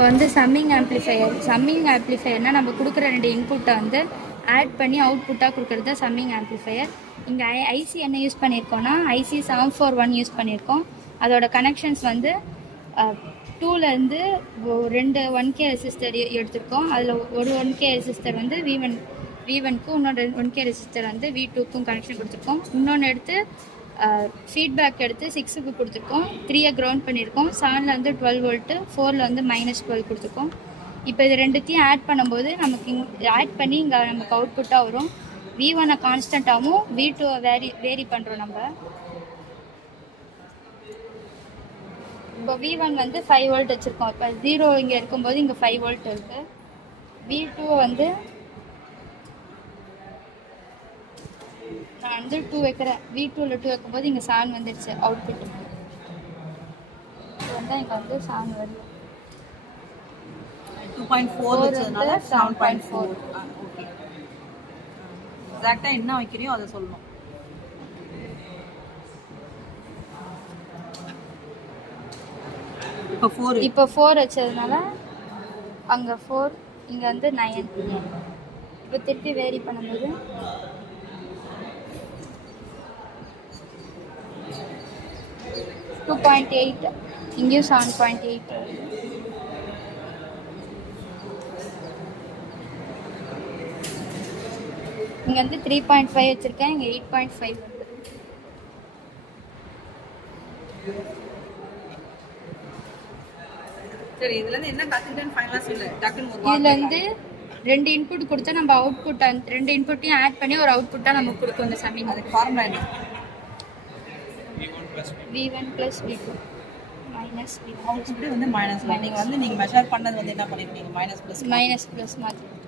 இப்போ வந்து சம்மிங் ஆம்ப்ளிஃபையர்னால் நம்ம கொடுக்குற 2 இன்புட்டை வந்து ஆட் பண்ணி அவுட்புட்டாக கொடுக்குறது தான் சம்மிங் ஆம்ப்ளிஃபையர். இங்கே ஐசி என்ன யூஸ் பண்ணியிருக்கோன்னா ஐசி 741 யூஸ் பண்ணியிருக்கோம். அதோட கனெக்ஷன்ஸ் வந்து 2லேருந்து 2 1K ரெசிஸ்டர் எடுத்திருக்கோம். அதில் ஒரு 1K ரெசிஸ்டர் வந்து V1க்கும் இன்னொரு 1K ரெசிஸ்டர் வந்து V2க்கும் கனெக்ஷன் கொடுத்துருக்கோம். இன்னொன்று எடுத்து ஃபீட்பேக் எடுத்து 6க்கு கொடுத்துருக்கோம். 3யை கிரவுண்ட் பண்ணியிருக்கோம். 7ல் வந்து 12 வோல்ட்டு, 4ல் வந்து -12 கொடுத்துருக்கோம். இப்போ இது ரெண்டுத்தையும் ஆட் பண்ணும்போது நமக்கு ஆட் பண்ணி இங்கே நமக்கு அவுட்புட்டாக வரும். V1 கான்ஸ்டண்ட்டாகவும் V2 வேரி பண்ணுறோம் நம்ம. இப்போ V1 வந்து 5 வோல்ட் வச்சுருக்கோம். இப்போ 0 இங்கே இருக்கும்போது இங்கே 5 வோல்ட் இருக்குது. V2 வந்து நான் வந்து 2 வைக்கிறேன். V2ல் 2 வைக்கும்போது இங்கே 7 வந்துடுச்சு அவுட்புட். இது வந்து இங்கே வந்து 7 வருது. 2.4 வச்சதுனால 7.4. ஓகே. எக்ஸாக்ட்டா என்ன வைக்கிறியோ அதை சொல்லணும். இப்போ 4 வச்சதுனால அங்கே 4, இங்கே வந்து 9. இப்போ திருப்பி வேரி பண்ணும்போது 2.8, இங்கேயும் 7.8. இங்கே வந்து 3.5 வச்சுருக்கேன், இங்கே 8.5 வந்து. சரி, இதுலேருந்து என்ன கற்றுக்கிட்டேன்னு ஃபைனலாக சொல்லு. இதுலேருந்து 2 இன்புட் கொடுத்தா நம்ம அவுட்புட் 2 இன்புட்டையும் ஆட் பண்ணி ஒரு அவுட்புட்டாக நமக்கு கொடுக்கும் இந்த சம்மிங். அதுக்கு ஃபார்முலா என்ன? V1 + V2 -V1 அவுட்புட் வந்து -1. நீங்கள் மெஷர் பண்ணது வந்து என்ன பண்ணிருக்கீங்க? -+. -+ மாதிரி.